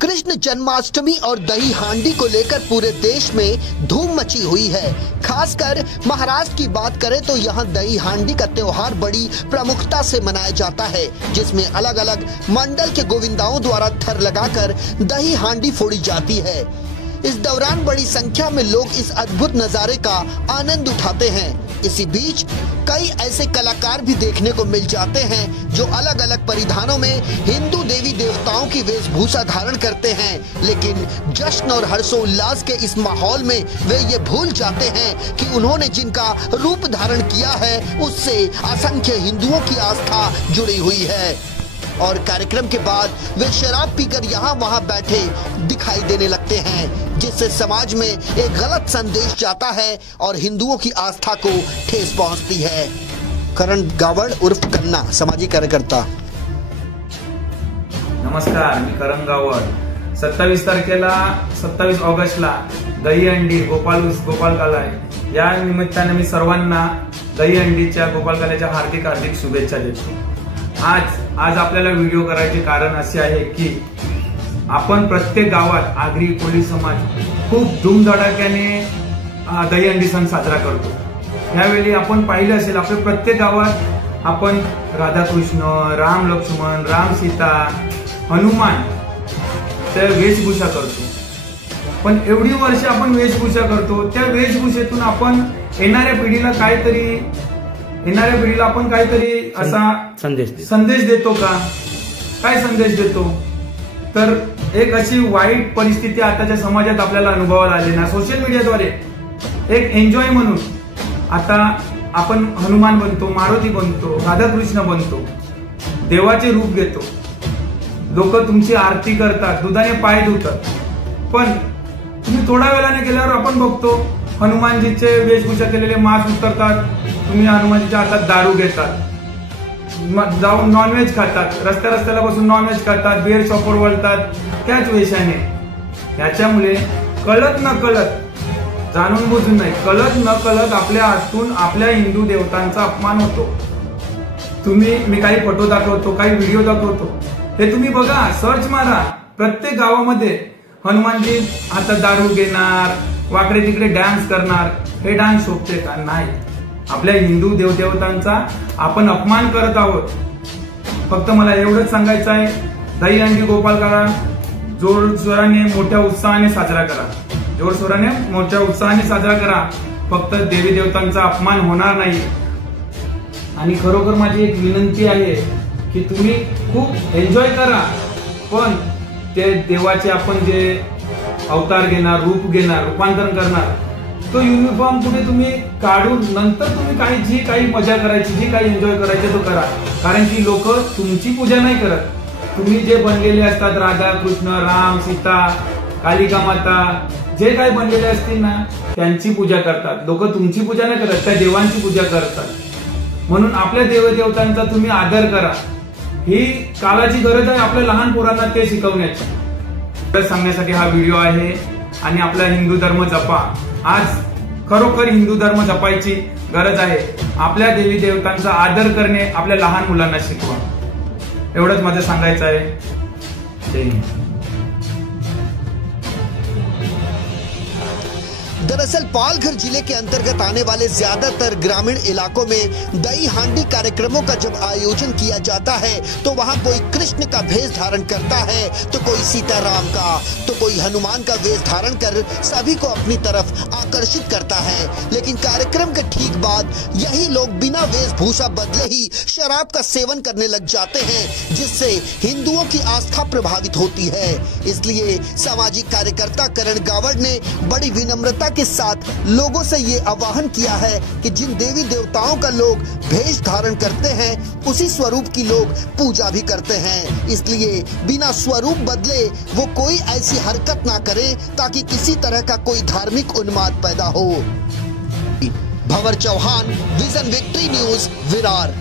कृष्ण जन्माष्टमी और दही हांडी को लेकर पूरे देश में धूम मची हुई है। खासकर महाराष्ट्र की बात करें तो यहाँ दही हांडी का त्योहार बड़ी प्रमुखता से मनाया जाता है, जिसमें अलग अलग मंडल के गोविंदाओं द्वारा थर लगाकर दही हांडी फोड़ी जाती है। इस दौरान बड़ी संख्या में लोग इस अद्भुत नजारे का आनंद उठाते हैं। इसी बीच कई ऐसे कलाकार भी देखने को मिल जाते हैं जो अलग अलग परिधानों में हिंदू देवी देवताओं की वेशभूषा धारण करते हैं, लेकिन जश्न और हर्षोल्लास के इस माहौल में वे ये भूल जाते हैं कि उन्होंने जिनका रूप धारण किया है उससे असंख्य हिंदुओं की आस्था जुड़ी हुई है। और कार्यक्रम के बाद वे शराब पीकर यहाँ वहाँ बैठे दिखाई देने लगते हैं, जिससे समाज में एक गलत संदेश जाता है और हिंदुओं की आस्था को ठेस पहुँचती है। करण गावड़ उर्फ कन्ना, सामाजिक कार्यकर्ता। नमस्कार, मी करण गावड़। 27 ऑगस्टला दहीहंडी गोपालकाला या निमित्ताने मी सर्वांना दहीहंडीच्या गोपालकाल्याच्या हार्दिक शुभेच्छा देतो। आज आपल्याला व्हिडिओ करायचे कारण असे आहे की आपण प्रत्येक गावात आगरी कोळी समाज खूप धूमधडाक्याने दहीहंडी सण साजरा करतो। यावेळी आपण पाहिले असेल आपल्या प्रत्येक गावात आपण राधाकृष्ण, राम लक्ष्मण, राम सीता, हनुमान त्या वेशभूषा करतो। पण एवढी वर्ष आपण वेशभूषा करतो, त्या वेशभूषेतून आपण येणाऱ्या पिढीला आपण काहीतरी असा संदेश देतो का? काय संदेश देतो? तर एक अशी वाईट परिस्थिती आताच्या समाजात आपल्याला अनुभवायला आली ना, सोशल मीडियाद्वारे एक एन्जॉय म्हणून आता आपण हनुमान बनतो, मारुती बनतो, राधाकृष्ण बनतो, देवाचे रूप घेतो, लोक तुमची आरती करतात, दुधाने पाय धुतात, पण तुम्ही थोड्या वेळाने गेल्यावर आपण बघतो हनुमानजीचे वेशभूषा केलेले मास्क उतरतात, तुम्ही हनुमानजीच्या हातात दारू घेतात, जाऊन नॉनव्हेज खातात, रस्त्याला बसून नॉनव्हेज खातात, बिअर शॉपवर वळतात त्याच वेशाने। याच्यामुळे कळत न कळत, जाणून बुजून नाही, कळत न कळत आपल्या हातून आपल्या हिंदू देवतांचा अपमान होतो। मी काही फोटो दाखवतो, काही व्हिडिओ दाखवतो, हे तुम्ही बघा, सर्च मारा, प्रत्येक गावामध्ये हनुमानजी हातात दारू घेणार, वाकडे तिकडे डान्स करणार, हे डान्स शोभते का? नाही। आपल्या हिंदू देवदेवतांचा आपण अपमान करत आहोत। फक्त मला एवढंच सांगायचं आहे, दहीहंडी गोपालकाला जोरशोराने मोठ्या उत्साहाने साजरा करा। फक्त देवी देवतांचा अपमान होणार नाही। आणि खरोखर माझी एक विनंती आहे की तुम्ही खूप एन्जॉय करा, पण ते देवाचे आपण जे अवतार घेणार, रूपांतरण करणार, तो युनिफॉर्म कुठे तुम्ही काढून नंतर तुम्ही काही मजा करायची, जी काही एन्जॉय करायचे तो करा। कारण की लोक तुमची पूजा नाही करत, तुम्ही जे बनलेले असतात, राधा कृष्ण, राम सीता, कालिका माता, जे काही बनलेले असतील ना, त्यांची पूजा करतात लोक, तुमची पूजा नाही करत, त्या देवांची पूजा करतात। म्हणून आपल्या देवदेवतांचा तुम्ही आदर करा, ही काळाची गरज आहे आपल्या लहान पोरांना ते शिकवण्याची। सांगण्यासाठी हा व्हिडिओ आहे। आणि आपला हिंदू धर्म जपा। आज खरोखर हिंदू धर्म जपायची गरज आहे। आपल्या देवी देवतांचा आदर करणे आपल्या लहान मुलांना शिकवा। एवढंच माझं सांगायचं आहे। जय हिंद। दरअसल पालघर जिले के अंतर्गत आने वाले ज्यादातर ग्रामीण इलाकों में दही हांडी कार्यक्रमों का जब आयोजन किया जाता है तो वहाँ कोई कृष्ण का वेश धारण करता है, तो कोई सीताराम का, तो कोई हनुमान का वेश धारण कर सभी को अपनी तरफ आकर्षित करता है। लेकिन कार्यक्रम के ठीक बाद यही लोग बिना वेशभूषा बदले ही शराब का सेवन करने लग जाते हैं, जिससे हिंदुओं की आस्था प्रभावित होती है। इसलिए सामाजिक कार्यकर्ता करण गावड़ ने बड़ी विनम्रता के साथ लोगों से ये आह्वान किया है कि जिन देवी देवताओं का लोग भेष धारण करते हैं उसी स्वरूप की लोग पूजा भी करते हैं। इसलिए बिना स्वरूप बदले वो कोई ऐसी हरकत ना करे ताकि किसी तरह का कोई धार्मिक उन्माद पैदा हो। Bhanwar Chauhan, vision victory news, Virar.